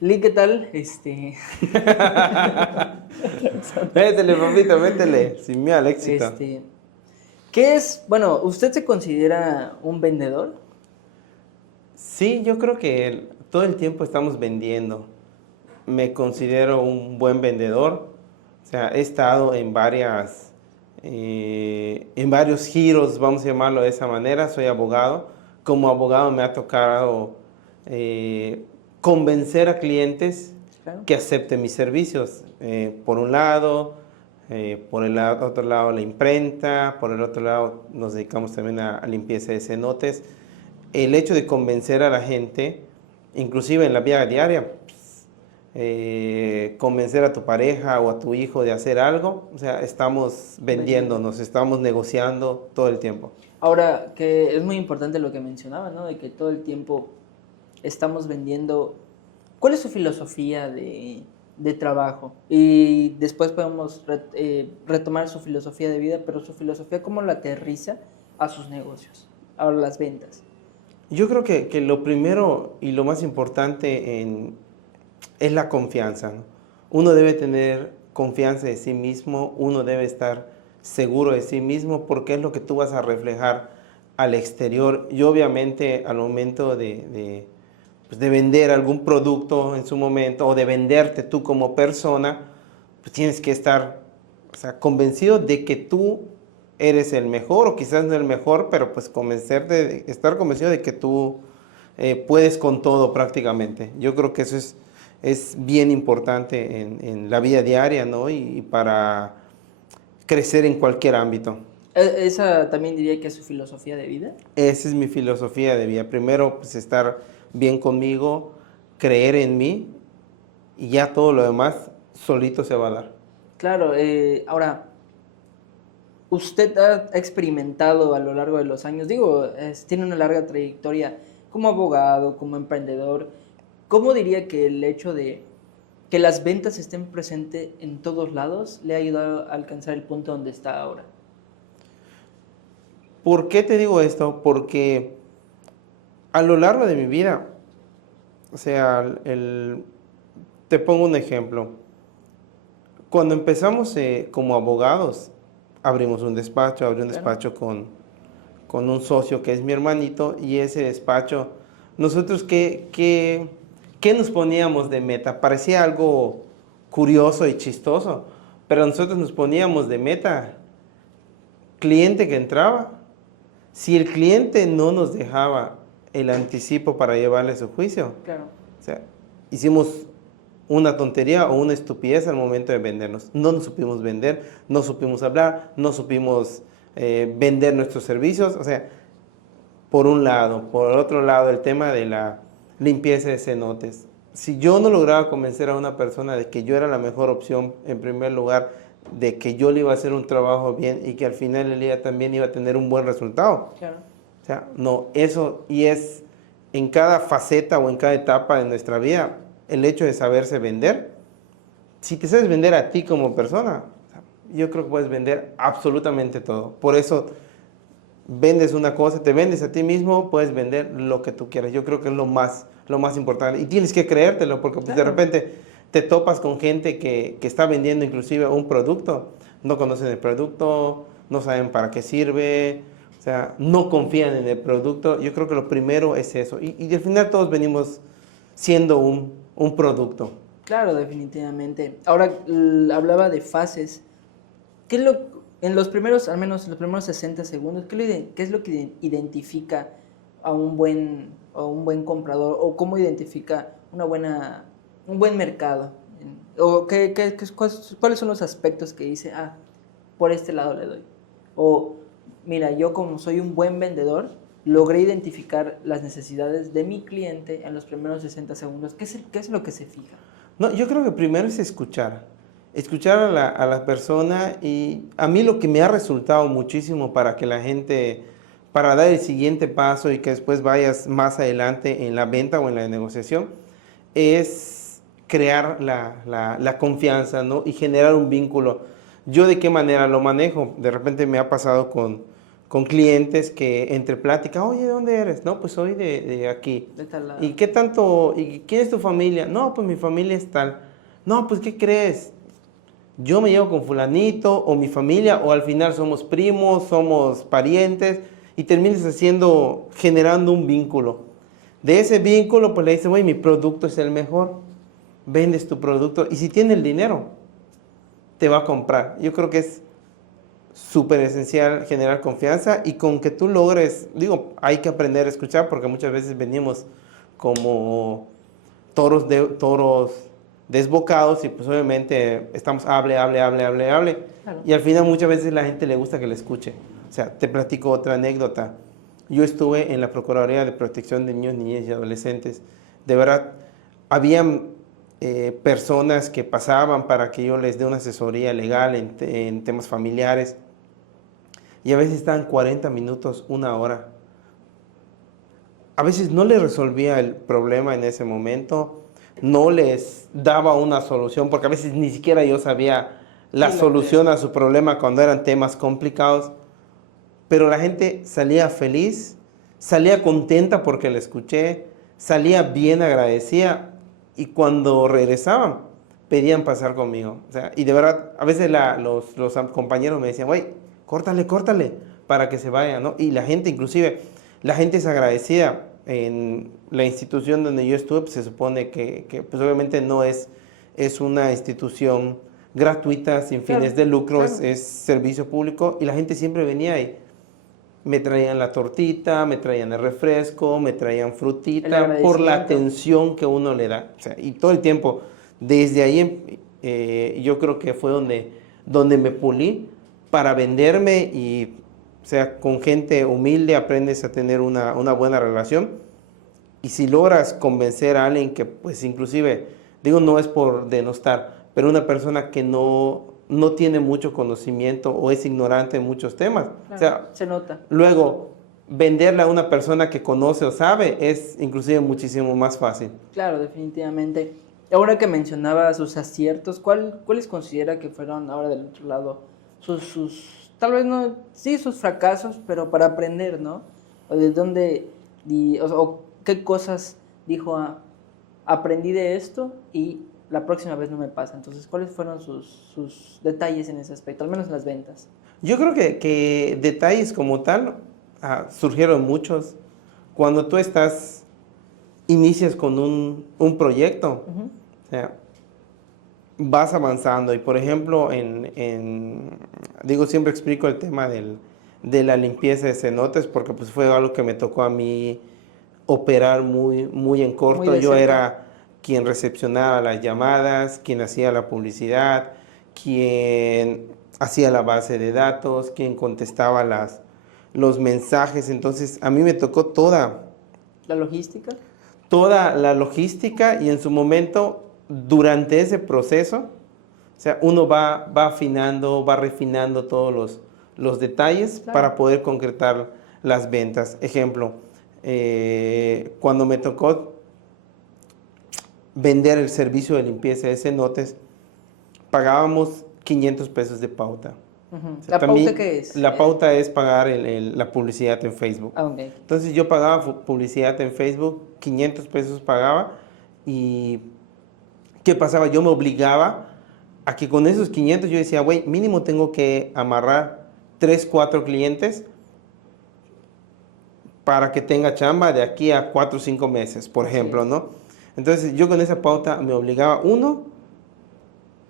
Lee, ¿qué tal? Métele, papito, métele. Sin miedo al éxito. Este, ¿Qué es? Bueno, ¿usted se considera un vendedor? Sí, yo creo que todo el tiempo estamos vendiendo. Me considero un buen vendedor. O sea, he estado en varios giros, vamos a llamarlo de esa manera. Soy abogado. Como abogado me ha tocado eh, convencer a clientes Claro. que acepten mis servicios. Por un lado, por el otro lado la imprenta, por el otro lado nos dedicamos también a limpieza de cenotes. El hecho de convencer a la gente, inclusive en la vida diaria, convencer a tu pareja o a tu hijo de hacer algo, o sea, estamos Vendiendo. vendiéndonos, estamos negociando todo el tiempo. Ahora, que es muy importante lo que mencionaba, ¿no? De que todo el tiempo estamos vendiendo. ¿Cuál es su filosofía de trabajo? Y después podemos retomar su filosofía de vida, pero su filosofía, ¿cómo la aterriza a sus negocios, a las ventas? Yo creo que lo primero y lo más importante es la confianza, ¿no? Uno debe tener confianza de sí mismo, uno debe estar seguro de sí mismo porque es lo que tú vas a reflejar al exterior y obviamente al momento pues, de vender algún producto en su momento o de venderte tú como persona, pues tienes que estar, o sea, convencido de que tú eres el mejor o quizás no el mejor, pero pues estar convencido de que tú puedes con todo prácticamente. Yo creo que eso es bien importante en la vida diaria, ¿no? Y para crecer en cualquier ámbito. Esa también diría que es su filosofía de vida. Esa es mi filosofía de vida. Primero, pues estar bien conmigo, creer en mí y ya todo lo demás solito se va a dar. Claro, ahora, usted ha experimentado a lo largo de los años, digo, tiene una larga trayectoria como abogado, como emprendedor. ¿Cómo diría que el hecho de que las ventas estén presentes en todos lados le ha ayudado a alcanzar el punto donde está ahora? ¿Por qué te digo esto? Porque a lo largo de mi vida, o sea, te pongo un ejemplo. Cuando empezamos como abogados, abrí un Claro, despacho con un socio que es mi hermanito y ese despacho, nosotros ¿qué nos poníamos de meta? Parecía algo curioso y chistoso, pero nosotros nos poníamos de meta cliente que entraba. Si el cliente no nos dejaba el anticipo para llevarle su juicio, claro. o sea, hicimos una tontería o una estupidez al momento de vendernos. No nos supimos vender, no supimos hablar, no supimos vender nuestros servicios. O sea, por un lado. Por otro lado, el tema de la limpieza de cenotes. Si yo no lograba convencer a una persona de que yo era la mejor opción, en primer lugar, de que yo le iba a hacer un trabajo bien y que al final el día también iba a tener un buen resultado. Claro. O sea, no, eso y es en cada faceta o en cada etapa de nuestra vida, el hecho de saberse vender. Si te sabes vender a ti como persona, yo creo que puedes vender absolutamente todo. Por eso vendes una cosa, te vendes a ti mismo, puedes vender lo que tú quieras. Yo creo que es lo más importante. Y tienes que creértelo, porque pues, de Claro. repente te topas con gente que está vendiendo inclusive un producto, no conocen el producto, no saben para qué sirve, o sea, no confían en el producto. Yo creo que lo primero es eso. Y al final todos venimos siendo un producto. Claro, definitivamente. Ahora, hablaba de fases. ¿Qué es en los primeros, al menos los primeros 60 segundos, qué es lo que identifica a un buen comprador o cómo identifica un buen mercado? ¿O cuáles son los aspectos que dice, por este lado le doy? O, mira, yo como soy un buen vendedor, logré identificar las necesidades de mi cliente en los primeros 60 segundos. Qué es lo que se fija? No, yo creo que primero es escuchar a la persona y a mí lo que me ha resultado muchísimo para que la gente, para dar el siguiente paso y que después vayas más adelante en la venta o en la negociación, es crear la confianza, ¿no? Y generar un vínculo. ¿Yo de qué manera lo manejo? De repente me ha pasado con clientes que entre plática, oye, ¿de dónde eres? No, pues soy de aquí. De tal lado. ¿Y qué tanto, y quién es tu familia? No, pues mi familia es tal. No, pues ¿qué crees? Yo me llevo con fulanito o mi familia o al final somos primos, somos parientes y terminas generando un vínculo. De ese vínculo pues le dices, güey, mi producto es el mejor, vendes tu producto y si tiene el dinero, te va a comprar. Yo creo que es súper esencial generar confianza y con que tú logres, digo, hay que aprender a escuchar porque muchas veces venimos como toros desbocados y pues obviamente estamos hable Claro. y al final muchas veces la gente le gusta que le escuche. O sea, te platico otra anécdota. Yo estuve en la Procuraduría de Protección de Niños, Niñas y Adolescentes. De verdad, habían personas que pasaban para que yo les dé una asesoría legal en temas familiares y a veces estaban 40 minutos, una hora. A veces no les resolvía el problema en ese momento, no les daba una solución, porque a veces ni siquiera yo sabía la Sí, solución a su problema cuando eran temas complicados, pero la gente salía feliz, salía contenta porque le escuché, salía bien agradecida y cuando regresaban pedían pasar conmigo. O sea, y de verdad, a veces los compañeros me decían, güey, córtale, para que se vaya, ¿no? Y la gente, inclusive, la gente es agradecida. En la institución donde yo estuve, pues, se supone que pues obviamente no es una institución gratuita, sin fines Claro, de lucro, claro. es servicio público y la gente siempre venía y me traían la tortita, me traían el refresco, me traían El frutita por la agradecimiento. atención que uno le da. O sea, y todo el tiempo, desde ahí yo creo que fue donde me pulí para venderme y, o sea, con gente humilde aprendes a tener una buena relación. Y si logras convencer a alguien que, pues inclusive, digo, no es por denostar, pero una persona que no tiene mucho conocimiento o es ignorante en muchos temas. O Claro, sea, se nota. luego venderle a una persona que conoce o sabe es inclusive muchísimo más fácil. Claro, definitivamente. Ahora que mencionaba sus aciertos, ¿cuáles considera que fueron ahora del otro lado tal vez no, sí, sus fracasos, pero para aprender, ¿no? O de dónde, o qué cosas dijo, aprendí de esto y la próxima vez no me pasa. Entonces, ¿cuáles fueron sus detalles en ese aspecto, al menos en las ventas? Yo creo que detalles como tal surgieron muchos. Cuando tú inicias con un proyecto, Ujú. o sea, vas avanzando y por ejemplo, digo, siempre explico el tema de la limpieza de cenotes porque pues fue algo que me tocó a mí operar muy en Muy corto. de Yo cerca. era quien recepcionaba las llamadas, quien hacía la publicidad, quien hacía la base de datos, quien contestaba los mensajes. Entonces, a mí me tocó La logística. toda la logística y en su momento, durante ese proceso, o sea, uno va afinando, va refinando todos los detalles Claro. para poder concretar las ventas. Ejemplo, cuando me tocó vender el servicio de limpieza de cenotes, pagábamos 500 pesos de pauta. Ujú. O sea, ¿La pauta también qué es? la pauta es pagar la publicidad en Facebook. Ah, ok. Entonces yo pagaba publicidad en Facebook, 500 pesos pagaba y ¿qué pasaba? Yo me obligaba a que con esos 500 yo decía, güey, mínimo tengo que amarrar 3, 4 clientes para que tenga chamba de aquí a 4 o 5 meses, por Así ejemplo, es. ¿no? Entonces yo con esa pauta me obligaba, uno,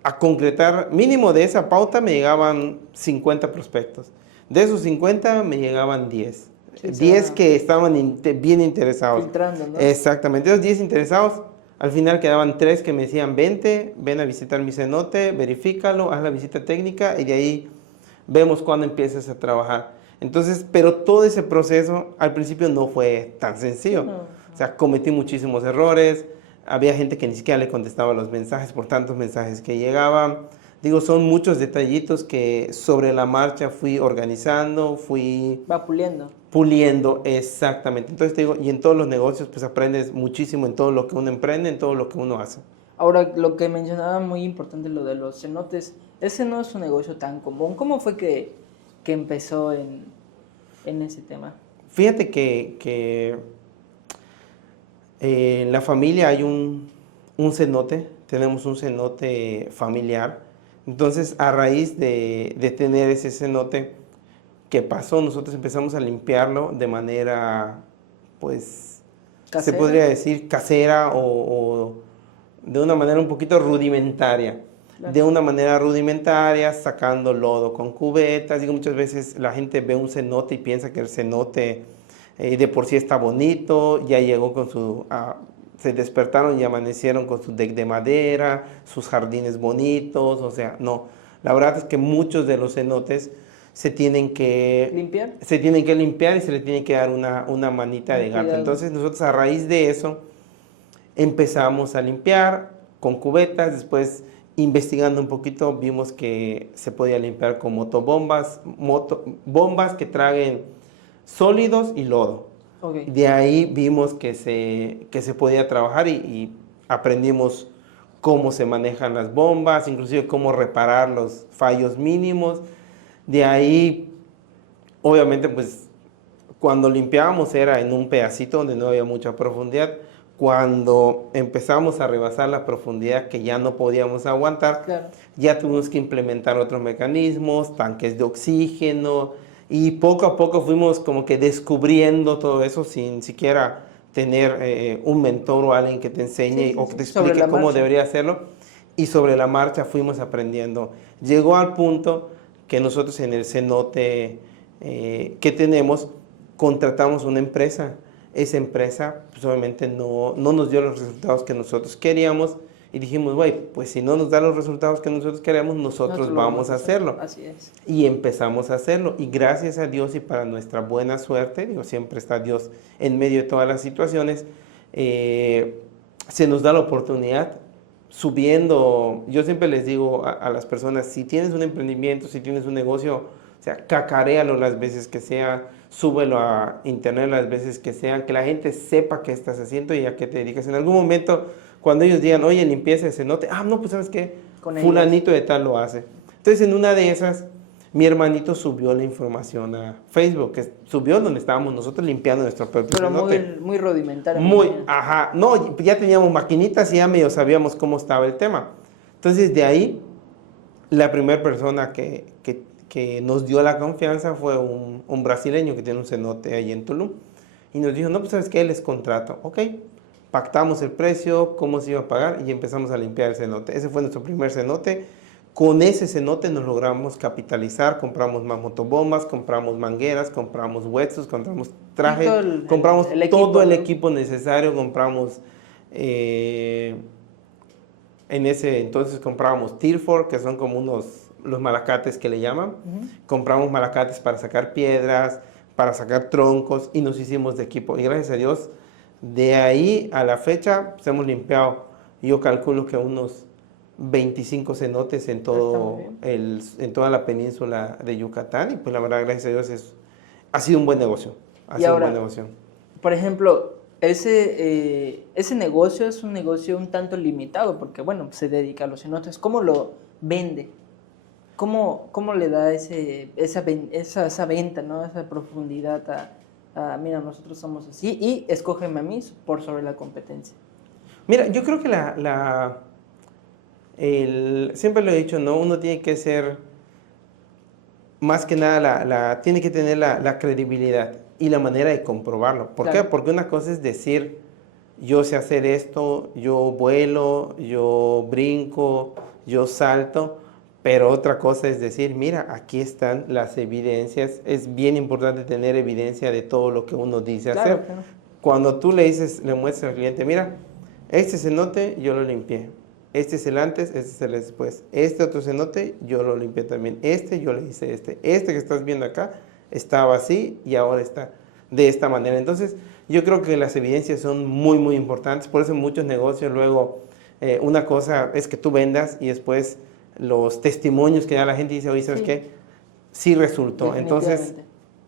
a concretar, mínimo de esa pauta me llegaban 50 prospectos. De esos 50 me llegaban 10. Sí, se 10 va que estaban bien interesados. filtrando, ¿no? Exactamente, esos 10 interesados, al final quedaban 3 que me decían, vente, ven a visitar mi cenote, verifícalo, haz la visita técnica y de ahí vemos cuándo empiezas a trabajar. Entonces, pero todo ese proceso al principio no fue tan sencillo. No. O sea, cometí muchísimos errores, había gente que ni siquiera le contestaba los mensajes por tantos mensajes que llegaban. Digo, son muchos detallitos que sobre la marcha fui organizando, fui Va puliendo. puliendo exactamente. Entonces te digo, y en todos los negocios pues aprendes muchísimo en todo lo que uno emprende, en todo lo que uno hace. Ahora, lo que mencionaba muy importante, lo de los cenotes, ese no es un negocio tan común. ¿Cómo fue que empezó en ese tema? Fíjate que en la familia hay un cenote, tenemos un cenote familiar. Entonces, a raíz de tener ese cenote, ¿qué pasó? Nosotros empezamos a limpiarlo de manera, pues, se ¿Casera? podría decir casera o de una manera un poquito rudimentaria. Claro. De una manera rudimentaria, sacando lodo con cubetas. Digo, muchas veces la gente ve un cenote y piensa que el cenote de por sí está bonito, ya llegó con se despertaron y amanecieron con su deck de madera, sus jardines bonitos, o sea, no. La verdad es que muchos de los cenotes se tienen que ¿Limpiar? se tienen que limpiar y se le tiene que dar una manita de gato. Cuidado. Entonces nosotros a raíz de eso empezamos a limpiar con cubetas, después investigando un poquito vimos que se podía limpiar con bombas que traguen sólidos y lodo. Ok. De ahí vimos que se podía trabajar y aprendimos cómo se manejan las bombas, inclusive cómo reparar los fallos mínimos. De ahí, obviamente, pues cuando limpiábamos era en un pedacito donde no había mucha profundidad. Cuando empezamos a rebasar la profundidad que ya no podíamos aguantar, Claro. ya tuvimos que implementar otros mecanismos, tanques de oxígeno, y poco a poco fuimos como que descubriendo todo eso sin siquiera tener un mentor o alguien que te enseñe Sí, o que te sobre explique la cómo marcha. debería hacerlo. Y sobre la marcha fuimos aprendiendo. Llegó al punto que nosotros en el cenote que tenemos, contratamos una empresa. Esa empresa, pues obviamente no nos dio los resultados que nosotros queríamos y dijimos, güey, pues si no nos da los resultados que nosotros queremos, nosotros lo vamos a hacerlo. Así es. Y empezamos a hacerlo. Y gracias a Dios y para nuestra buena suerte, digo, siempre está Dios en medio de todas las situaciones, se nos da la oportunidad subiendo. Yo siempre les digo a las personas, si tienes un emprendimiento, si tienes un negocio, o sea, cacaréalo las veces que sea, súbelo a internet las veces que sean, que la gente sepa qué estás haciendo y a qué te dedicas. En algún momento, cuando ellos digan, oye, limpieza ese cenote, no, pues ¿sabes qué? Con Fulanito de tal lo hace. Entonces, en una de esas, mi hermanito subió la información a Facebook, que subió donde estábamos nosotros limpiando nuestro propio Pero cenote. muy rudimentario. Muy, no, ya teníamos maquinitas y ya medio sabíamos cómo estaba el tema. Entonces, de ahí, la primera persona que nos dio la confianza fue un brasileño que tiene un cenote ahí en Tulum. Y nos dijo, no, pues sabes que él es contrato. Ok, pactamos el precio, cómo se iba a pagar y empezamos a limpiar el cenote. Ese fue nuestro primer cenote. Con ese cenote nos logramos capitalizar, compramos más motobombas, compramos mangueras, compramos wetsuits, compramos trajes, compramos todo el equipo necesario, compramos, en ese entonces comprábamos Tirfor, que son como los malacates que le llaman. Compramos malacates para sacar piedras, para sacar troncos y nos hicimos de equipo. Y gracias a Dios, de ahí a la fecha, pues hemos limpiado, yo calculo que unos 25 cenotes en toda la península de Yucatán y pues la verdad, gracias a Dios, ha sido un buen negocio. Un buen negocio. Por ejemplo, ese negocio es un negocio un tanto limitado porque, bueno, se dedica a los cenotes. ¿Cómo lo vende? ¿Cómo le da esa venta, ¿no? Esa profundidad mira, nosotros somos así y escógeme a mí por sobre la competencia? Mira, yo creo que siempre lo he dicho, ¿no? Uno tiene que ser, más que nada, tiene que tener la credibilidad y la manera de comprobarlo. ¿Por qué? Porque una cosa es decir, yo sé hacer esto, yo vuelo, yo brinco, yo salto, pero otra cosa es decir, mira, aquí están las evidencias. Es bien importante tener evidencia de todo lo que uno dice hacer. Claro. Cuando tú le muestras al cliente, mira, este cenote yo lo limpié. Este es el antes, este es el después. Este otro cenote yo lo limpié también. Yo le hice este. Este que estás viendo acá estaba así y ahora está de esta manera. Entonces, yo creo que las evidencias son muy, muy importantes. Por eso en muchos negocios luego una cosa es que tú vendas y después los testimonios que da la gente dice, oye, ¿sabes qué? Sí resultó. Entonces,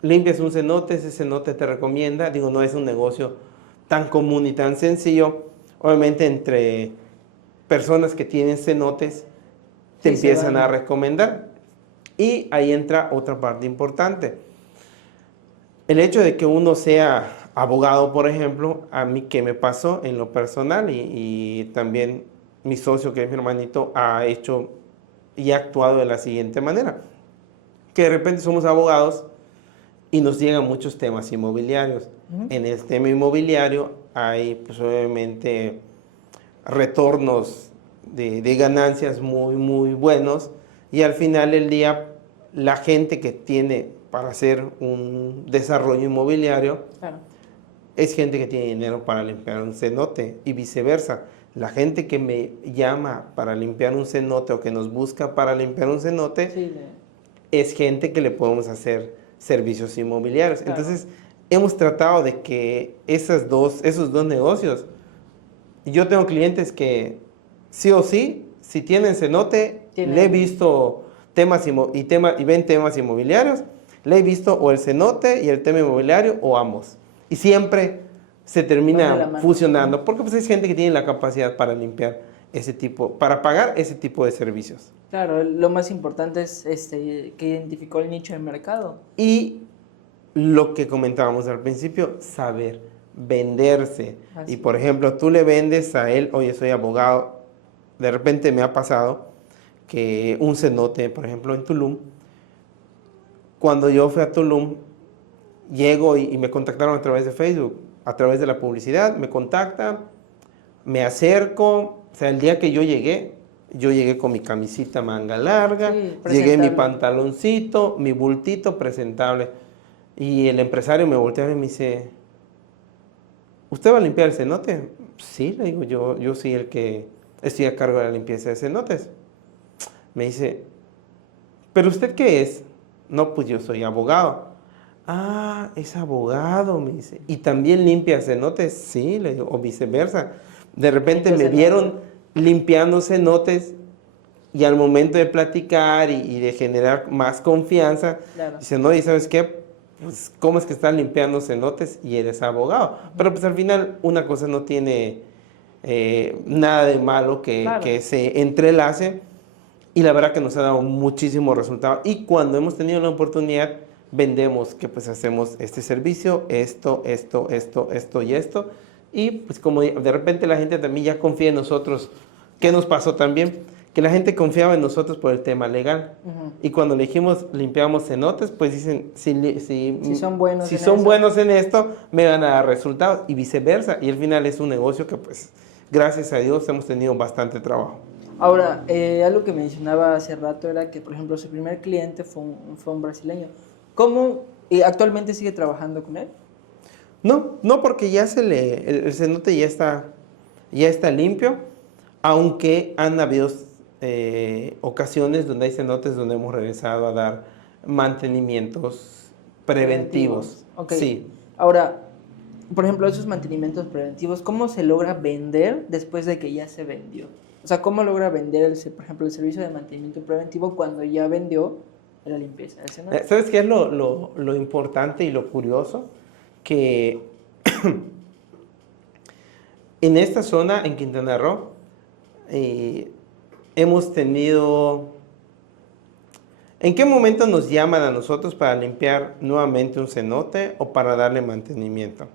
limpias un cenote, ese cenote te recomienda. Digo, no es un negocio tan común y tan sencillo. Obviamente, entre personas que tienen cenotes te empiezan a recomendar. Y ahí entra otra parte importante. el hecho de que uno sea abogado, por ejemplo, a mí que me pasó en lo personal y también mi socio, que es mi hermanito, ha hecho y ha actuado de la siguiente manera, que de repente somos abogados y nos llegan muchos temas inmobiliarios. En el tema inmobiliario hay, pues obviamente, retornos de ganancias muy, muy buenos y al final del día la gente que tiene para hacer un desarrollo inmobiliario Claro. es gente que tiene dinero para limpiar un cenote y viceversa. La gente que me llama para limpiar un cenote o que nos busca para limpiar un cenote Sí, es gente que le podemos hacer servicios inmobiliarios. claro. Entonces, hemos tratado de que esos dos negocios, yo tengo clientes que sí o sí, si tienen cenote, le he visto temas y ven temas inmobiliarios, le he visto o el cenote y el tema inmobiliario o ambos. Y siempre se termina fusionando, porque pues es gente que tiene la capacidad para limpiar ese tipo, para pagar ese tipo de servicios. Claro, lo más importante es que identificó el nicho de mercado. Y lo que comentábamos al principio, saber venderse. Así Y por ejemplo, tú le vendes a él, oye, soy abogado, de repente me ha pasado que un cenote, por ejemplo, en Tulum, cuando yo fui a Tulum, llego y me contactaron a través de Facebook, a través de la publicidad, me contactan, me acerco, o sea, el día que yo llegué con mi camisita manga larga, Sí, llegué mi presentable. pantaloncito, mi bultito presentable. Y el empresario me voltea y me dice, ¿usted va a limpiar el cenote? Sí, le digo, yo soy el que estoy a cargo de la limpieza de cenotes. Me dice, ¿pero usted qué es? No, pues yo soy abogado. Ah, es abogado, me dice. ¿Y también limpia cenotes? Sí, le digo, o viceversa. De repente Limpia me vieron limpiando cenotes y al momento de platicar y de generar más confianza, Claro. dicen, oye, ¿sabes qué? Pues, ¿cómo es que estás limpiando cenotes y eres abogado? Pero pues al final una cosa no tiene nada de malo Claro. que se entrelace y la verdad que nos ha dado muchísimos resultados. Y cuando hemos tenido la oportunidad, vendemos que pues hacemos este servicio, esto y esto. Y pues como de repente la gente también ya confía en nosotros. ¿Qué nos pasó también? Que la gente confiaba en nosotros por el tema legal. Y cuando le dijimos limpiamos cenotes, pues dicen, Si son buenos si en son eso. buenos en esto, me van a dar resultados y viceversa. Y al final es un negocio que pues, gracias a Dios, hemos tenido bastante trabajo. Ahora, algo que mencionaba hace rato era que, por ejemplo, su primer cliente fue un brasileño. ¿Cómo actualmente sigue trabajando con él? No, porque ya el cenote ya está limpio, aunque han habido ocasiones donde hay cenotes donde hemos regresado a dar mantenimientos preventivos. Ok. Sí. Ahora, por ejemplo, esos mantenimientos preventivos, ¿cómo se logra vender después de que ya se vendió? O sea, ¿cómo logra vender, por ejemplo, el servicio de mantenimiento preventivo cuando ya vendió la limpieza del cenote? ¿Sabes qué es lo importante y lo curioso? Que en esta zona, en Quintana Roo, hemos tenido... ¿En qué momento nos llaman a nosotros para limpiar nuevamente un cenote o para darle mantenimiento?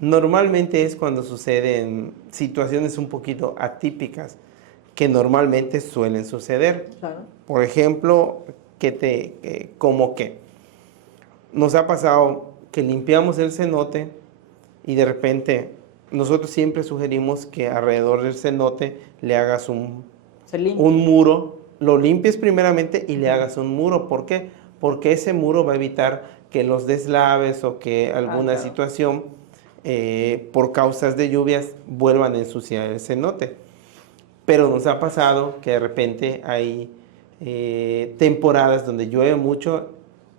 Normalmente es cuando suceden situaciones un poquito atípicas, que normalmente suelen suceder. Claro. Por ejemplo, como que nos ha pasado que limpiamos el cenote y de repente nosotros siempre sugerimos que alrededor del cenote le hagas un muro, lo limpies primeramente y le hagas un muro. ¿Por qué? Porque ese muro va a evitar que los deslaves o que alguna situación por causas de lluvias vuelvan a ensuciar el cenote. Pero nos ha pasado que de repente hay temporadas donde llueve mucho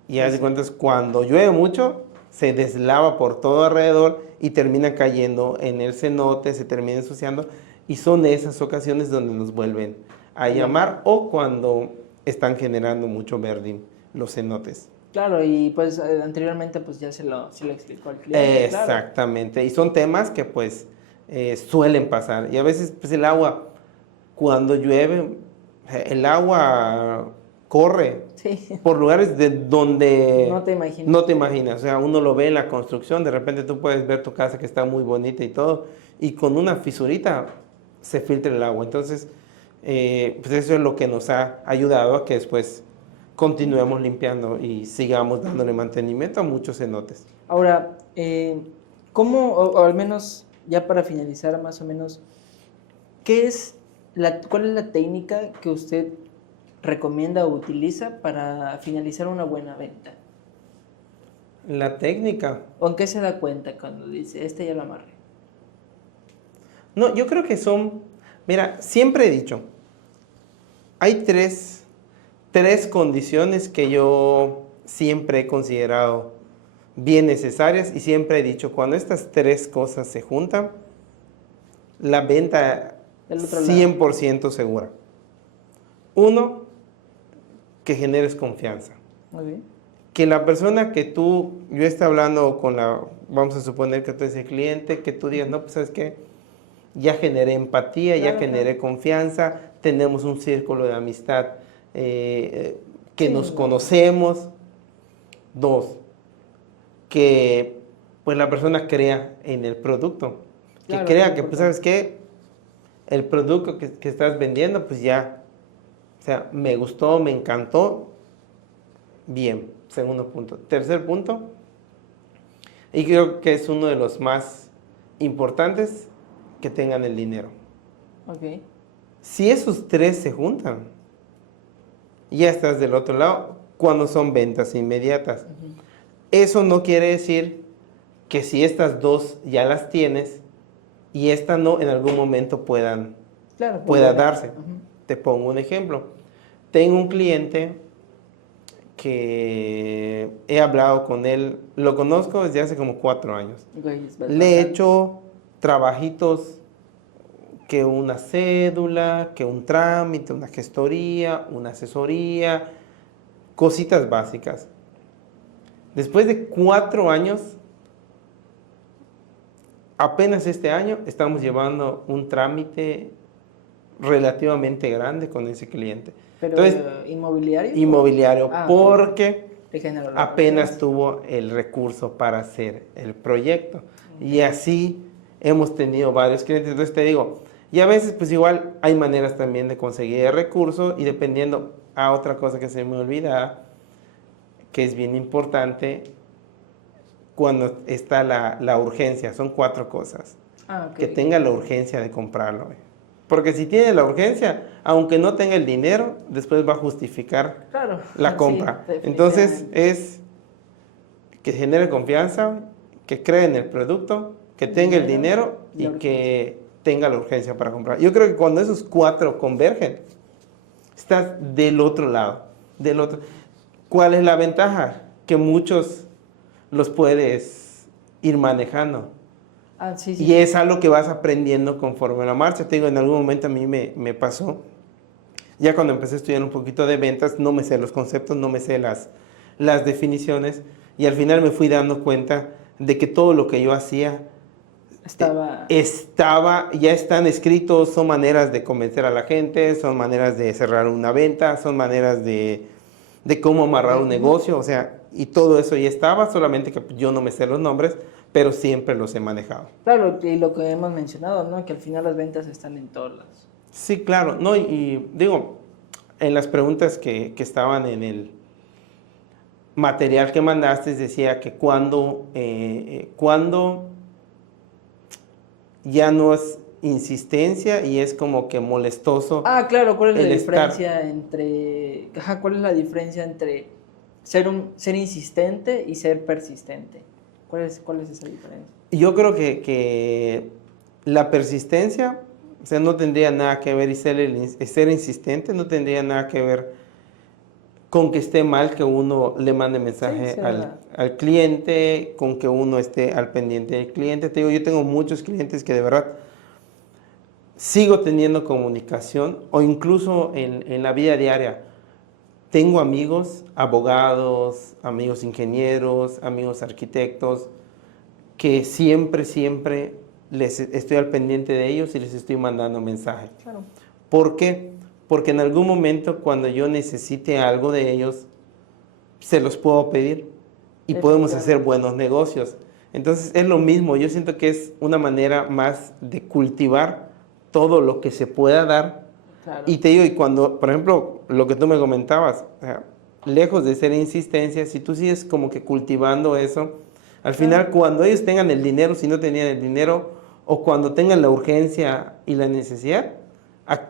y haz de cuentas, cuando llueve mucho se deslava por todo alrededor y termina cayendo en el cenote, se termina ensuciando y son esas ocasiones donde nos vuelven a llamar o cuando están generando mucho verdín los cenotes. Claro, y pues anteriormente pues ya se lo explicó al cliente. Exactamente, claro. Y son temas que pues suelen pasar y a veces pues el agua, cuando llueve, el agua corre Sí, por lugares de donde no te imaginas. no te imaginas. O sea, uno lo ve en la construcción, de repente tú puedes ver tu casa que está muy bonita y todo, y con una fisurita se filtra el agua. Entonces, pues eso es lo que nos ha ayudado a que después continuemos limpiando y sigamos dándole mantenimiento a muchos cenotes. Ahora, ¿cómo, o al menos ya para finalizar más o menos, cuál es la técnica que usted recomienda o utiliza para finalizar una buena venta? La técnica. ¿O en qué se da cuenta cuando dice, este ya lo amarré? No, yo creo que mira, siempre he dicho, hay tres condiciones que yo siempre he considerado bien necesarias y siempre he dicho, cuando estas tres cosas se juntan, la venta Del otro lado. 100% segura. Uno, que generes confianza. Muy bien. Que la persona yo esté hablando vamos a suponer que tú eres el cliente, que tú digas, no, pues sabes qué, ya generé empatía, ya Claro, generé confianza, tenemos un círculo de amistad que Sí, nos no. conocemos. Dos, que pues la persona crea en el producto, que Claro, crea muy que, pues importante. sabes qué, el producto que estás vendiendo, pues ya, o sea, me gustó, me encantó, bien, segundo punto. Tercer punto, y creo que es uno de los más importantes, que tengan el dinero. Ok. Si esos tres se juntan, ya estás del otro lado cuando son ventas inmediatas. Ujú. Eso no quiere decir que si estas dos ya las tienes y esta no, en algún momento Claro, pueda volver a- darse. Ujú. Te pongo un ejemplo. Tengo un cliente que he hablado con él, lo conozco desde hace como 4 años. Ok, es Le he bastante. hecho trabajitos, que una cédula, que un trámite, una gestoría, una asesoría, cositas básicas. Después de 4 años, apenas este año, estamos llevando un trámite relativamente grande con ese cliente. Pero Entonces, inmobiliario. inmobiliario, Ah, ok. porque Te generó la apenas confianza. tuvo el recurso para hacer el proyecto. Y así hemos tenido varios clientes. Entonces te digo, y a veces pues igual hay maneras también de conseguir el recurso y dependiendo a otra cosa que se me olvida, que es bien importante, cuando está la urgencia, son 4 cosas. Ah, ok. Que tenga la urgencia de comprarlo. Porque si tiene la urgencia, aunque no tenga el dinero, después va a justificar Claro. la Sí, compra. definitivamente. Entonces es que genere confianza, que cree en el producto, que tenga el dinero y la y urgencia. que tenga la urgencia para comprar. Yo creo que cuando esos 4 convergen, estás del otro lado. ¿Cuál es la ventaja? Que muchos los puedes ir manejando. Ah, sí, sí. Y es algo que vas aprendiendo conforme la marcha. Te digo, en algún momento a mí me pasó, ya cuando empecé a estudiar un poquito de ventas, no me sé los conceptos, no me sé las definiciones, y al final me fui dando cuenta de que todo lo que yo hacía ya están escritos, son maneras de convencer a la gente, son maneras de cerrar una venta, son maneras de cómo amarrar un negocio, o sea, y todo eso ya estaba, solamente que yo no me sé los nombres, pero siempre los he manejado. Claro, y lo que hemos mencionado, ¿no? Que al final las ventas están en todos lados. Sí, claro, no, y digo, en las preguntas que estaban en el material que mandaste, decía que cuando ya no es insistencia y es como que molestoso. Ah, claro, ¿cuál es la el diferencia entre... Ajá, ¿cuál es la diferencia entre ser insistente y ser persistente? ¿Cuál es esa diferencia? Yo creo que la persistencia, o sea, no tendría nada que ver, y ser insistente no tendría nada que ver con que esté mal que uno le mande mensaje Sí, al cliente, con que uno esté al pendiente del cliente. Te digo, yo tengo muchos clientes que de verdad sigo teniendo comunicación, o incluso en la vida diaria. Tengo amigos, abogados, amigos ingenieros, amigos arquitectos, que siempre les estoy al pendiente de ellos y les estoy mandando mensajes. Claro. ¿Por qué? porque en algún momento cuando yo necesite algo de ellos, se los puedo pedir y podemos hacer buenos negocios. Entonces es lo mismo, yo siento que es una manera más de cultivar todo lo que se pueda dar. Claro. Y te digo, y cuando, por ejemplo, lo que tú me comentabas, o sea, lejos de ser insistencia, si tú sigues como que cultivando eso, al final cuando ellos tengan el dinero, si no tenían el dinero, o cuando tengan la urgencia y la necesidad,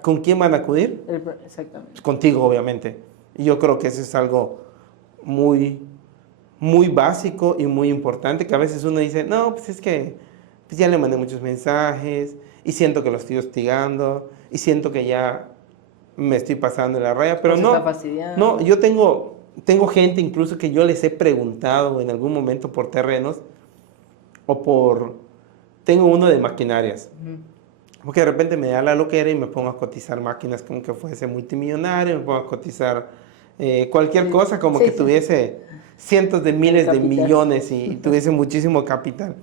¿con quién van a acudir? Exactamente. Pues contigo, obviamente. Y yo creo que eso es algo muy, muy básico y muy importante, que a veces uno dice, no, pues es que pues ya le mandé muchos mensajes y siento que lo estoy hostigando y siento que ya me estoy pasando de la raya, pero Se no, está fastidiando. no, yo tengo gente incluso que yo les he preguntado en algún momento por terrenos o tengo uno de maquinarias, porque de repente me da la loquera y me pongo a cotizar máquinas como que fuese multimillonario, me pongo a cotizar cualquier cosa como que tuviese cientos de miles de millones y tuviese muchísimo capital.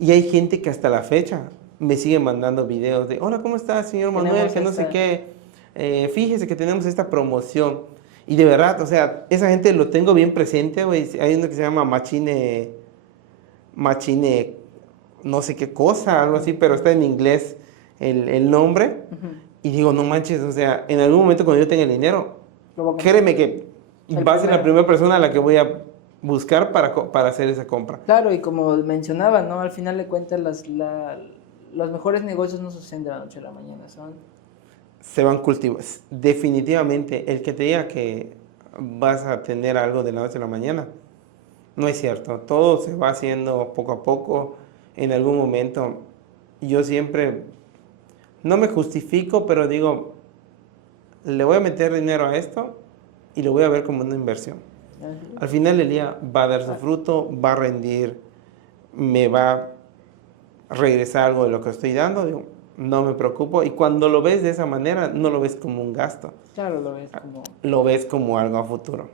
Y hay gente que hasta la fecha me sigue mandando videos de, hola, ¿cómo estás, señor Manuel? Que no sé qué, fíjese que tenemos esta promoción. Y de verdad, o sea, esa gente lo tengo bien presente, güey. Hay uno que se llama Machine, no sé qué cosa, algo así, pero está en inglés el nombre. Y digo, no manches, o sea, en algún momento cuando yo tenga el dinero, créeme que va a ser la primera persona a la que voy a buscar para hacer esa compra. Claro, y como mencionaba, ¿no? Al final de cuentas, los mejores negocios no suceden de la noche a la mañana, se van cultivando. Definitivamente, el que te diga que vas a tener algo de la noche a la mañana, no es cierto. Todo se va haciendo poco a poco. En algún momento, yo siempre, no me justifico, pero digo, le voy a meter dinero a esto y lo voy a ver como una inversión. Al final del día va a dar su fruto, va a rendir, me va a regresar algo de lo que estoy dando, digo, no me preocupo. Y cuando lo ves de esa manera, no lo ves como un gasto. Claro, lo ves como... Lo ves como algo a futuro.